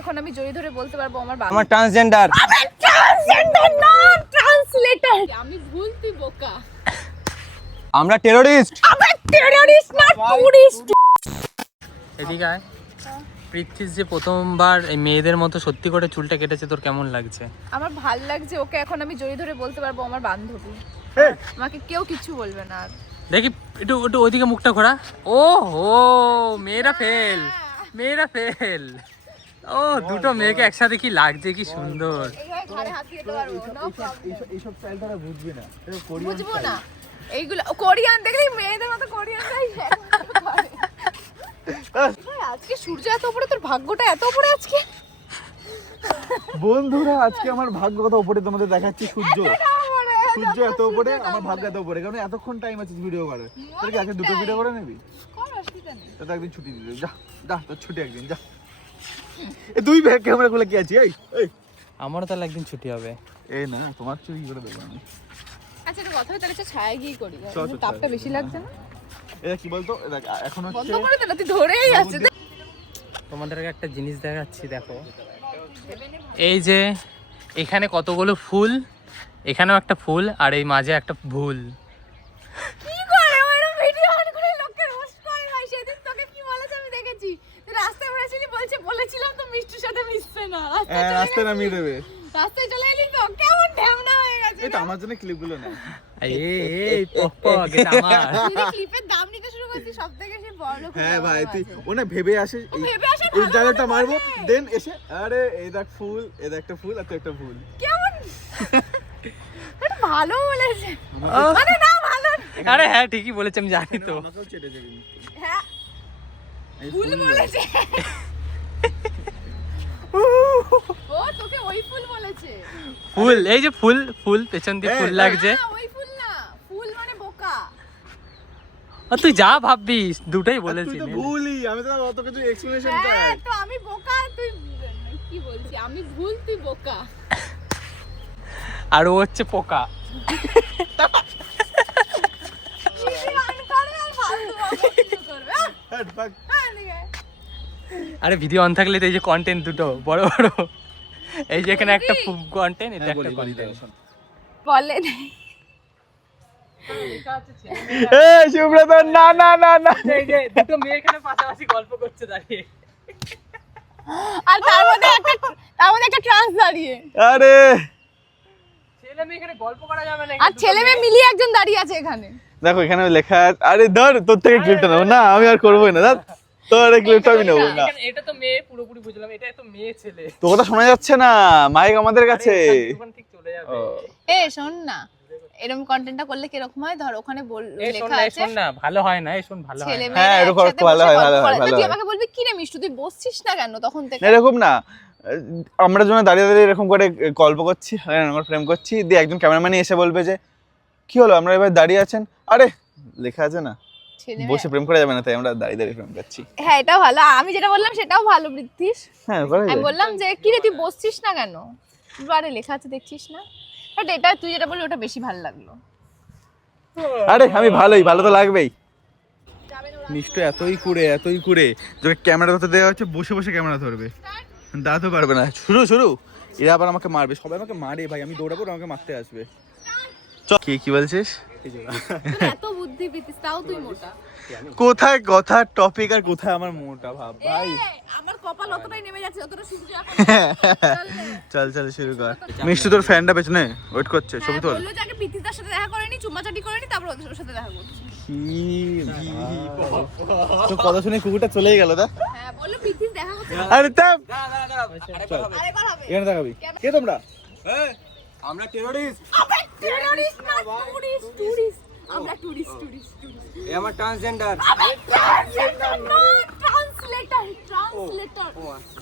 এখন আমি জড়িয়ে ধরে বলতে পারবো আমার আমার ট্রান্সজেন্ডার। আমি ট্রান্সজেন্ডার না, ট্রান্সলেটর। আমি ভুল, তুই বোকা। আমরা টেররিস্ট। আমি টেররিস্ট না, টুরিস্ট। এদিকে আয়। পৃথ্বীজ যে প্রথমবার এই মেয়েদের মতো সত্যি করে চুলটা কেটেছে, তোর কেমন লাগছে? আমার ভাল লাগছে, ওকে এখন আমি জড়িয়ে ধরে বলতে পারবো আমার বান্ধবী। আমাকে কেউ কিছু বলবে না আর। দেখি একটু একটু ওইদিকে মুখটা ঘোরা। ও হো, মেয়েরা ফেল, মেয়েরা ফেল। ও দুটো মেয়েকে একসাথে কি লাগছে, কি সুন্দর। এইভাবে ঘাড়ে হাত দিয়ে দেওয়ার নো প্রবলেম। এইসব স্টাইল তারা বুঝবে না, বুঝবো না এইগুলো। কোরিয়ান দেখলেই মেয়েদের মতো কোরিয়ানরাই করে। আজকে সূর্য এত উপরে, তোর ভাগ্যটা এত উপরে আজকে। বন্ধুরা আজকে আমার ভাগ্য কত উপরে তোমাদের দেখাচ্ছি। সূর্য এত উপরে, আমার ভাগ্য এত উপরে, কারণ এতক্ষণ টাইম আছে ভিডিও করার। তোর কি আজকে দুটো ভিডিও করে নিবি? তো একদিন ছুটি দিবি, যা যা, তোর ছুটি একদিন যা। দুই ব্যাগ ক্যামেরা খুলে কি আছি? এই আমারও তাহলে একদিন ছুটি হবে। এই না, তোমার ছুটি করে দেবো আমি। আচ্ছা এটা কথা তাহলে ছায়া গিয়ে করি, তাপটা বেশি লাগছে না? এটা কি বলতো, এখন বন্ধ হচ্ছে করে দে না, তুই ধরেই আছে। তোমাদেরকে একটা জিনিস দেখাচ্ছি, দেখো। এই যে এখানে কতগুলো ফুল, এখানেও একটা ফুল, আর এই মাঝে একটা ভুল। কি করে ওরম ভিডিও অন করে লোককে রোস্ট করে ভাই? সেদিন তোকে কি বলেছে আমি দেখেছি, তুই রাস্তায় বেরোছিলি, বলেছিলাম তো মিষ্টির সাথে মিশছে না। রাস্তায় নামিয়ে দেবে। রাস্তায় চলে এলি তো, কেমন ঢ্যামনা হয়ে গেছে। এটা আমার জন্য ক্লিপগুলো না। এই পক এটা আমার। তুই ক্লিপের দাম নিতে শুরু করছিস, সবথেকে সে বড় লোক। হ্যাঁ ভাই, তুই ওনা ভেবে আসে এই জায়গাটা মারবো, দেন এসে আরে এই দেখ ফুল, এই দেখ একটা ফুল, আর তুই একটা ফুল। কেমন এটা ভালো বলেছে মানে না ভালো। আরে হ্যাঁ ঠিকই বলেছি, আমি জানি তো। আমাকেও চেটেছে কিন্তু। হ্যাঁ ফুল বলেছে। ও তোকে ওই ফুল বলেছে। ফুল, এই যে ফুল, ফুল পেছন দিয়ে ফুল লাগছে। না ওই ফুল না, ফুল মানে বোকা। আর তুই যা ভাববি দুটোই বলেছি। তুই তো ভুলই, আমি তো অত কিছু এক্সপ্লেনেশন হ্যাঁ চাই। তো আমি বোকা, তুই কি বলছিস? আমি ভুল, তুই বোকা। আর ও হচ্ছে পোকা। আরে ভিডিও অন থাকলে তো এই যে কন্টেন্ট দুটো বড় বড়, এই যে এখানে একটা কন্টেন্ট, এটা একটা কন্টেন্ট বলে এই সুব্রত, না না না না, এই যে দুটো মেয়ে এখানে পাশাপাশি গল্প করছে দাঁড়িয়ে, আর তার মধ্যে একটা ট্রান্স দাঁড়িয়ে। আরে ছেলে মেয়ে এখানে গল্প করা যাবে না। আর ছেলে মেয়ে মিলিয়ে একজন দাঁড়িয়ে আছে এখানে। দেখো এখানে লেখা আছে, আরে ধর তোর থেকে ক্লিপটা নেবো না, আমি আর করবোই না, ধর তোর এই ক্লিপটা আমি নেবো না। এটা তো মেয়ে পুরোপুরি বুঝলাম, এটা তো মেয়ে ছেলে। তো কথা শোনা যাচ্ছে না, মাইক আমাদের কাছে। ওখান থেকে চলে যাবে। এ শোন না, এরকম কন্টেন্টটা করলে কি রকম হয়? ধর ওখানে লেখা আছে শোন না, ভালো হয় না, শোন ভালো হয় ছেলে না। হ্যাঁ, মেয়ে এরকম একসাথে ভালো হয়, ভালো হয়, ভালো তুই হয়। আমাকে বলবি কি রে মিষ্টু, তুই বসছিস না কেন তখন থেকে? এরকম না, আমরা যখন দাঁড়িয়ে দাঁড়িয়ে এরকম করে গল্প করছি, আমরা প্রেম করছি, দিয়ে একজন ক্যামেরাম্যান এসে বলবে যে কি হলো আপনারা এবার দাঁড়িয়ে আছেন, আরে লেখা আছে না বসে প্রেম করা যাবে না, তাই আমরা দাঁড়িয়ে দাঁড়িয়ে প্রেম করছি। হ্যাঁ এটাও ভালো, আমি যেটা বললাম সেটাও ভালো বৃদ্ধিস। হ্যাঁ করা আমি যায়। বললাম যে কি রে তুই বসছিস না কেন, আরে লেখা আছে দেখছিস না। বাট এটা তুই যেটা বললি ওটা বেশি ভালো লাগলো। আরে আমি ভালোই, ভালো তো লাগবেই। নিশ্চয় এতই কুড়ে তোকে ক্যামেরা ধরতে দেওয়া হচ্ছে, বসে বসে ক্যামেরা ধরবে, দাঁড়াতে পারবে না। শুরু এরা আবার আমাকে মারবে, সবাই আমাকে মারে ভাই, আমি দৌড়াবো আমাকে মারতে আসবে। কি বলছিস? এত বুদ্ধি পেতিস তাও তুই মোটা। কোথায় কথা টপিক আর কোথায় আমার মোটা ভাব ভাই। আমার কপাল অতটাই নেমে যাচ্ছে যতটা সূর্য এখন। চল শুরু কর। মিষ্টি তোর ফ্যানটা পেছনে ওয়েট করছে, ছবি তোল। বললো যে আগে প্রীতিদার সাথে দেখা করে নি, চুম্মাচাটি করে নি, তারপর ওদের সাথে দেখা করছি। তো কথা শুনে কুকুরটা চলেই গেল। হ্যাঁ বললো প্রীতিস দেখা করতে। আরে তা আরেকবার হবে। এখানে দেখাবি কে তোমরা? আমরা টেররিস্ট। আমরা টেররিস্ট না, টুরিস্ট। আমরা টুরিস্ট। এ আমার ট্রান্সজেন্ডার। আমরা ট্রান্সজেন্ডার না, ট্রান্সলেটর। ও আচ্ছা।